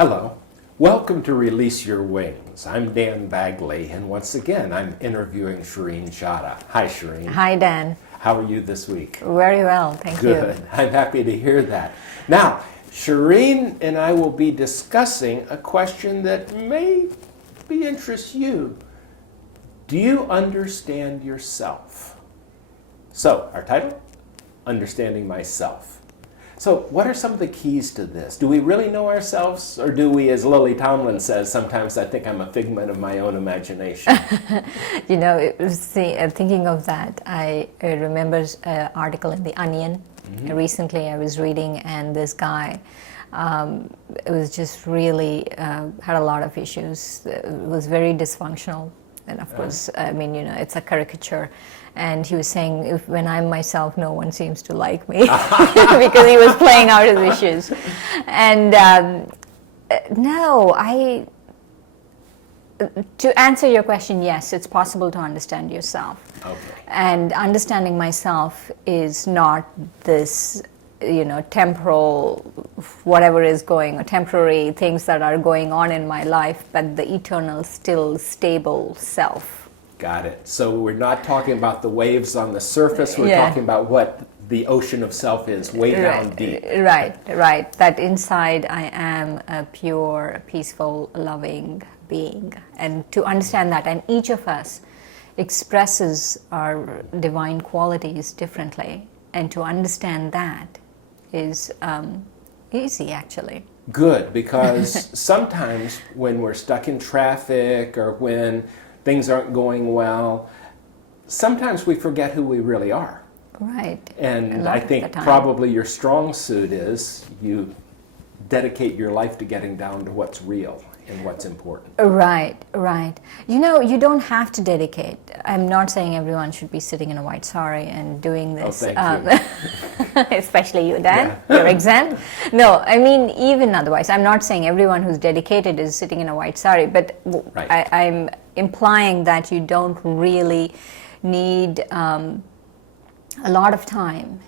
Hello. Welcome to Release Your Wings. I'm Dan Bagley, and once again, I'm interviewing Shireen Chadha. Hi, Shireen. Hi, Dan. How are you this week? Very well, thank you. Good. I'm happy to hear that. Now, Shireen and I will be discussing a question that may interest you. Do you understand yourself? So, our title, Understanding Myself. So what are some of the keys to this? Do we really know ourselves, or do we, as Lily Tomlin says, sometimes I think I'm a figment of my own imagination? You know, thinking of that, I remember an article in The Onion. Recently I was reading, and this guy it was just really had a lot of issues. It was very dysfunctional. And of course, I mean, you know, it's a caricature. And he was saying, when I'm myself, no one seems to like me, because he was playing out his issues. And to answer your question, yes, it's possible to understand yourself. Okay. And understanding myself is not this, you know, temporal, whatever is going, or temporary things that are going on in my life, but the eternal, still, stable self. Got it. So we're not talking about the waves on the surface, we're talking about what the ocean of self is, way down deep. Right. That inside I am a pure, peaceful, loving being. And to understand that, and each of us expresses our divine qualities differently, and to understand that is easy, actually. Good, because sometimes when we're stuck in traffic or when things aren't going well, sometimes we forget who we really are. Right. And I think probably your strong suit is you dedicate your life to getting down to what's real and what's important. Right. You know, you don't have to dedicate. I'm not saying everyone should be sitting in a white sari and doing this. Oh, thank you. Especially you, Dan. Yeah. You're exempt. No, I mean, even otherwise, I'm not saying everyone who's dedicated is sitting in a white sari, but I'm implying that you don't really need a lot of time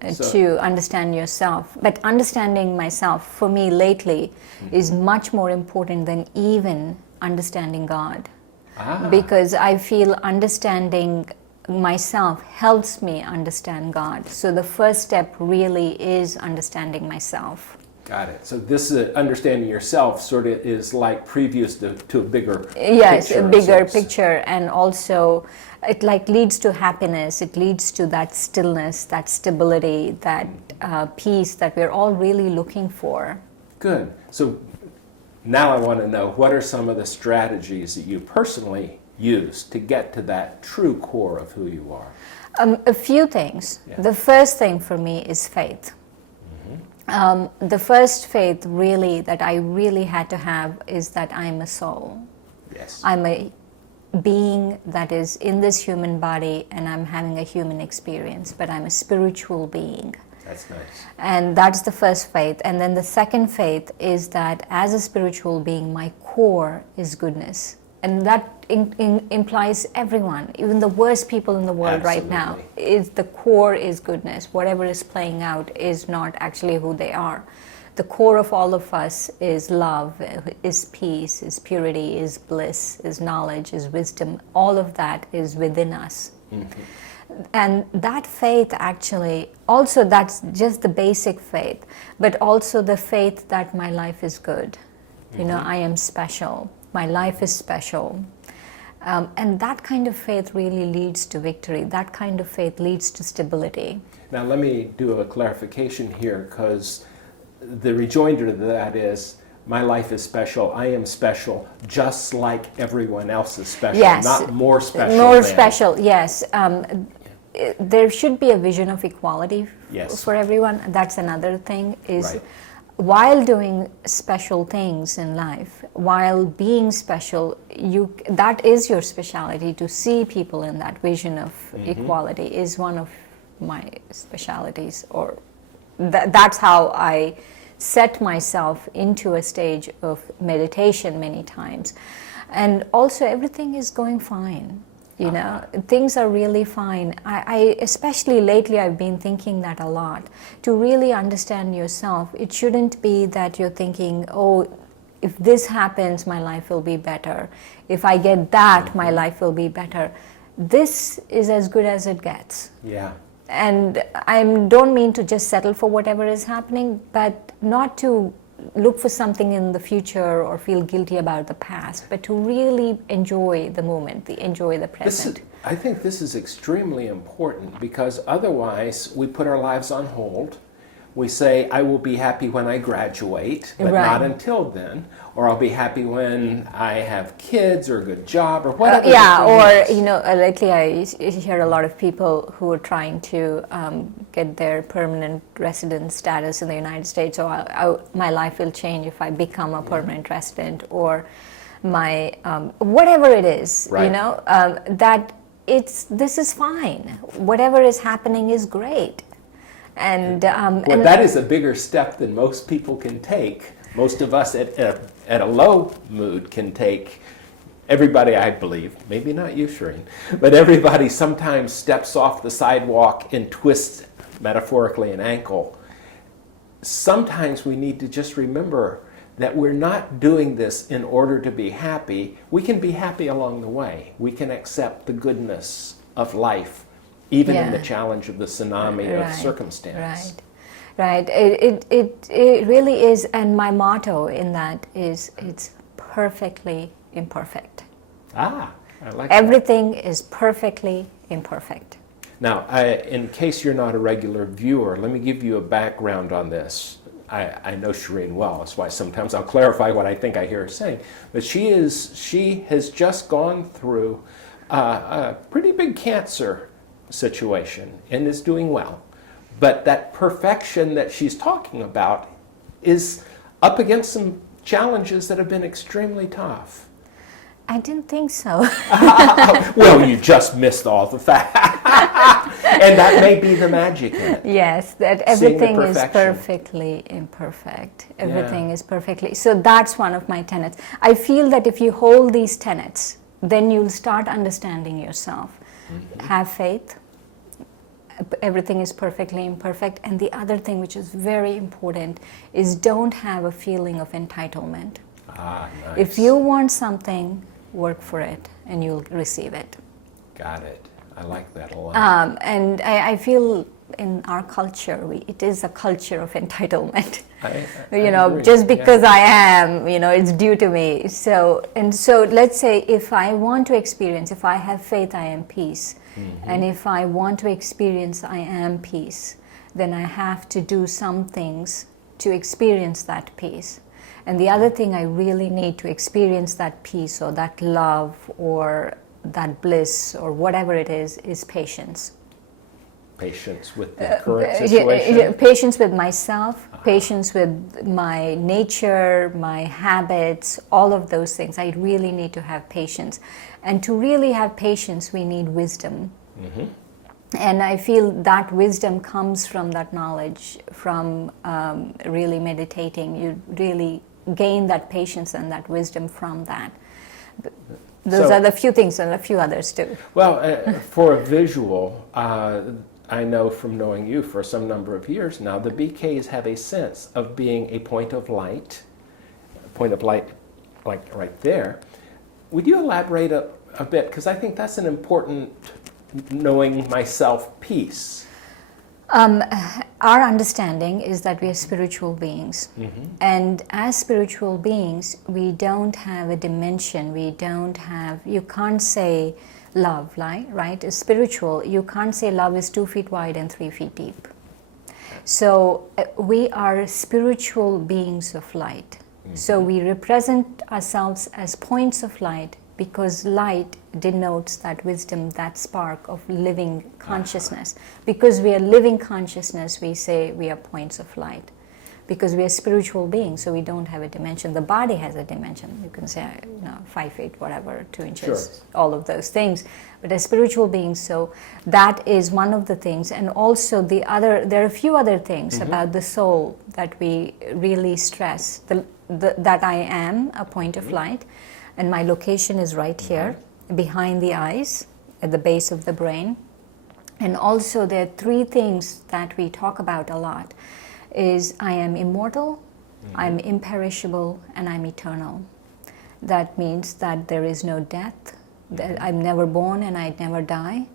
to understand yourself. But understanding myself, for me lately, is much more important than even understanding God. Because I feel understanding myself helps me understand God. So the first step really is understanding myself. Got it. So this understanding yourself sort of is like previous to a bigger picture. Yes, a bigger picture, and also it like leads to happiness. It leads to that stillness, that stability, that peace that we're all really looking for. Good. So now I want to know, what are some of the strategies that you personally use to get to that true core of who you are? A few things. Yeah. The first thing for me is faith. The first faith really that I really had to have is that I'm a soul. Yes. I'm a being that is in this human body, and I'm having a human experience, but I'm a spiritual being. That's nice. And that's the first faith. And then the second faith is that as a spiritual being, my core is goodness. And that implies everyone, even the worst people in the world right now, is the core is goodness. Whatever is playing out is not actually who they are. The core of all of us is love, is peace, is purity, is bliss, is knowledge, is wisdom. All of that is within us. And that faith actually, also that's just the basic faith, but also the faith that my life is good. You know, I am special. My life is special. And that kind of faith really leads to victory. That kind of faith leads to stability. Now let me do a clarification here, because the rejoinder to that is, my life is special. I am special, just like everyone else is special. Yes. Not more special. More special, yes. There should be a vision of equality for everyone. That's another thing, is while doing special things in life, while being special, that is your specialty. To see people in that vision of equality is one of my specialities, or that's how I set myself into a stage of meditation many times. And also everything is going fine. You know, things are really fine. I especially lately, I've been thinking that a lot. To really understand yourself, it shouldn't be that you're thinking, oh, if this happens, my life will be better. If I get that, my life will be better. This is as good as it gets. Yeah. And I don't mean to just settle for whatever is happening, but not to look for something in the future or feel guilty about the past, but to really enjoy the moment, enjoy the present. I think this is extremely important, because otherwise we put our lives on hold. We say, I will be happy when I graduate, but Right. not until then. Or I'll be happy when I have kids or a good job or whatever. Yeah, the thing or is. lately I hear a lot of people who are trying to get their permanent resident status in the United States. So my life will change if I become a permanent resident, or my whatever it is. Right. That this is fine. Whatever is happening is great. And Well, that is a bigger step than most people can take. Most of us at a low mood can take. Everybody, I believe, maybe not you, Shireen, but everybody sometimes steps off the sidewalk and twists, metaphorically, an ankle. Sometimes we need to just remember that we're not doing this in order to be happy. We can be happy along the way. We can accept the goodness of life, even in the challenge of the tsunami of circumstance. Right. It really is, and my motto in that is, it's perfectly imperfect. I like Everything is perfectly imperfect. Now, in case you're not a regular viewer, let me give you a background on this. I know Shireen well, that's why sometimes I'll clarify what I think I hear her saying. But she has just gone through a pretty big cancer situation and is doing well. But that perfection that she's talking about is up against some challenges that have been extremely tough. I didn't think so. Well, you just missed all the facts. And that may be the magic in it. Yes, that Seeing the everything is perfection. perfectly imperfect. Everything is perfectly. So that's one of my tenets. I feel that if you hold these tenets, then you'll start understanding yourself. Have faith. Everything is perfectly imperfect. And the other thing, which is very important, is don't have a feeling of entitlement. Nice. If you want something, work for it and you'll receive it. Got it. I like that a lot. And I feel in our culture, it is a culture of entitlement. I agree. Just because I am, it's due to me. So let's say if I want to experience, if I have faith, I am peace. And if I want to experience, I am peace, then I have to do some things to experience that peace. And the other thing I really need to experience that peace or that love or that bliss or whatever it is patience. Patience with the current situation. Patience with myself, patience with my nature, my habits, all of those things. I really need to have patience. And to really have patience, we need wisdom. And I feel that wisdom comes from that knowledge, from really meditating. You really gain that patience and that wisdom from that. Those are the few things, and a few others too. Well, for a visual, I know from knowing you for some number of years now, the BKs have a sense of being a point of light like right there. Would you elaborate a bit? Because I think that's an important knowing myself piece. Our understanding is that we are spiritual beings. And as spiritual beings, we don't have a dimension. You can't say love, right? It's spiritual. You can't say love is 2 feet wide and 3 feet deep. So we are spiritual beings of light. So we represent ourselves as points of light because light denotes that wisdom, that spark of living consciousness. Because we are living consciousness, we say we are points of light. Because we are spiritual beings, so we don't have a dimension. The body has a dimension. You can say, 5 feet, whatever, 2 inches, all of those things. But as spiritual beings, so that is one of the things. And also there are a few other things about the soul that we really stress. That I am a point of light, and my location is right here, behind the eyes, at the base of the brain. And also there are 3 things that we talk about a lot. Is I am immortal, I'm imperishable, and I'm eternal. That means that there is no death, that I'm never born and I'd never die.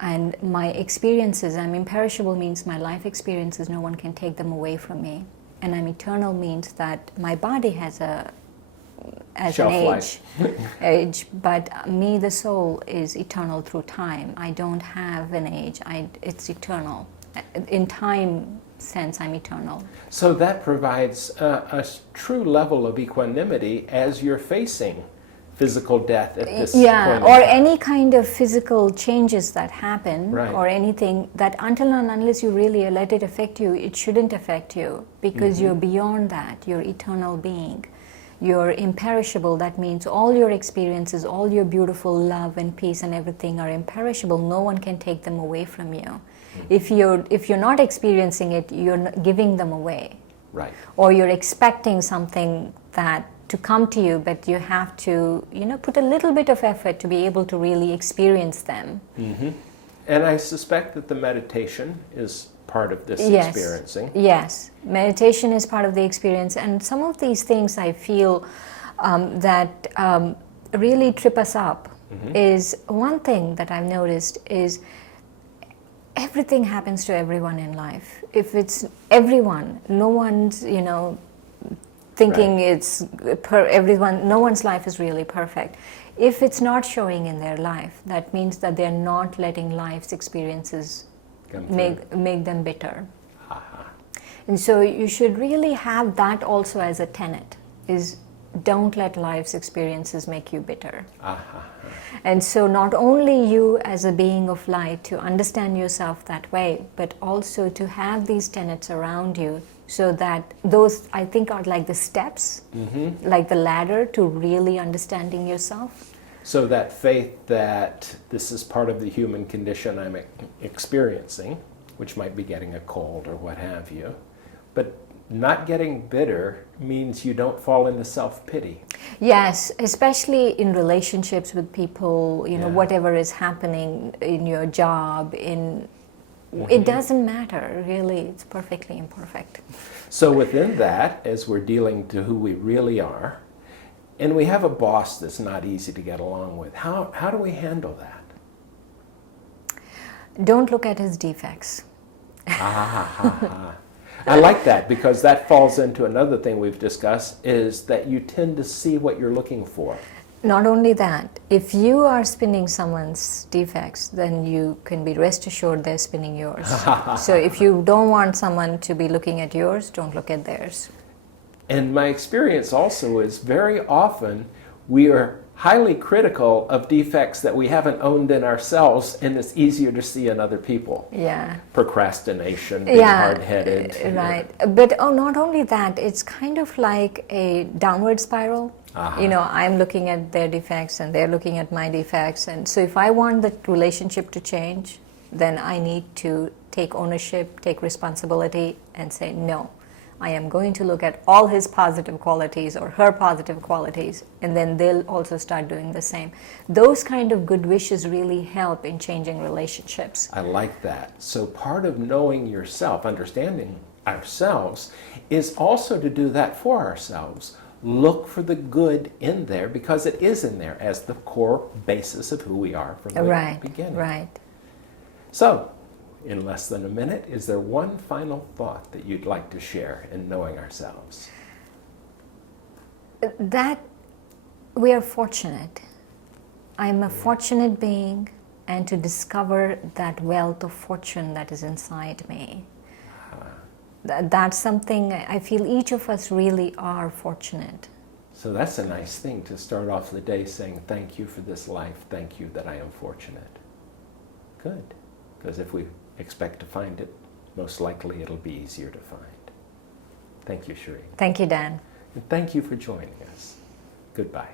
And my experiences, I'm imperishable means my life experiences, no one can take them away from me. And I'm eternal means that my body has Shelf an life. age, but me, the soul, is eternal through time. I don't have an age. It's eternal. In time sense, I'm eternal. So that provides a true level of equanimity as you're facing physical death at this point. Yeah, or any kind of physical changes that happen, Right. or anything that until and unless you really let it affect you, it shouldn't affect you, because you're beyond that. You're eternal being. You're imperishable. That means all your experiences, all your beautiful love and peace and everything are imperishable. No one can take them away from you. If you're not experiencing it, you're giving them away. Right. Or you're expecting something that to come to you, but you have to, put a little bit of effort to be able to really experience them. And I suspect that the meditation is part of this Yes. experiencing. Yes, meditation is part of the experience, and some of these things I feel that really trip us up is one thing that I've noticed is everything happens to everyone in life. If it's everyone, no one's, thinking Right. it's everyone, no one's life is really perfect. If it's not showing in their life, that means that they're not letting life's experiences Come through. make them bitter. And so you should really have that also as a tenet, is don't let life's experiences make you bitter. And so not only you as a being of light to understand yourself that way, but also to have these tenets around you, so that those, I think, are like the steps, like the ladder to really understanding yourself. So that faith that this is part of the human condition I'm experiencing, which might be getting a cold or what have you, but not getting bitter means you don't fall into self-pity. Yes, especially in relationships with people, Yeah. whatever is happening in your job, it doesn't matter, really, it's perfectly imperfect. So within that, as we're dealing to who we really are, and we have a boss that's not easy to get along with, how do we handle that? Don't look at his defects. I like that, because that falls into another thing we've discussed, is that you tend to see what you're looking for. Not only that, if you are spinning someone's defects, then you can be rest assured they're spinning yours. So if you don't want someone to be looking at yours, don't look at theirs. And my experience also is very often we are highly critical of defects that we haven't owned in ourselves, and it's easier to see in other people. Yeah. Procrastination, being hard-headed. Right. But not only that, it's kind of like a downward spiral. I'm looking at their defects and they're looking at my defects. And so if I want the relationship to change, then I need to take ownership, take responsibility, and say, no, I am going to look at all his positive qualities or her positive qualities, and then they'll also start doing the same. Those kind of good wishes really help in changing relationships. I like that. So part of knowing yourself, understanding ourselves, is also to do that for ourselves. Look for the good in there, because it is in there as the core basis of who we are from the beginning. Right. So, in less than a minute, is there one final thought that you'd like to share in knowing ourselves? That we are fortunate. I'm a fortunate being, and to discover that wealth of fortune that is inside me. That's something I feel each of us really are fortunate. So that's a nice thing to start off the day saying, thank you for this life, thank you that I am fortunate. Good, because if we expect to find it, most likely it'll be easier to find. Thank you, Shereen. Thank you, Dan. And thank you for joining us. Goodbye.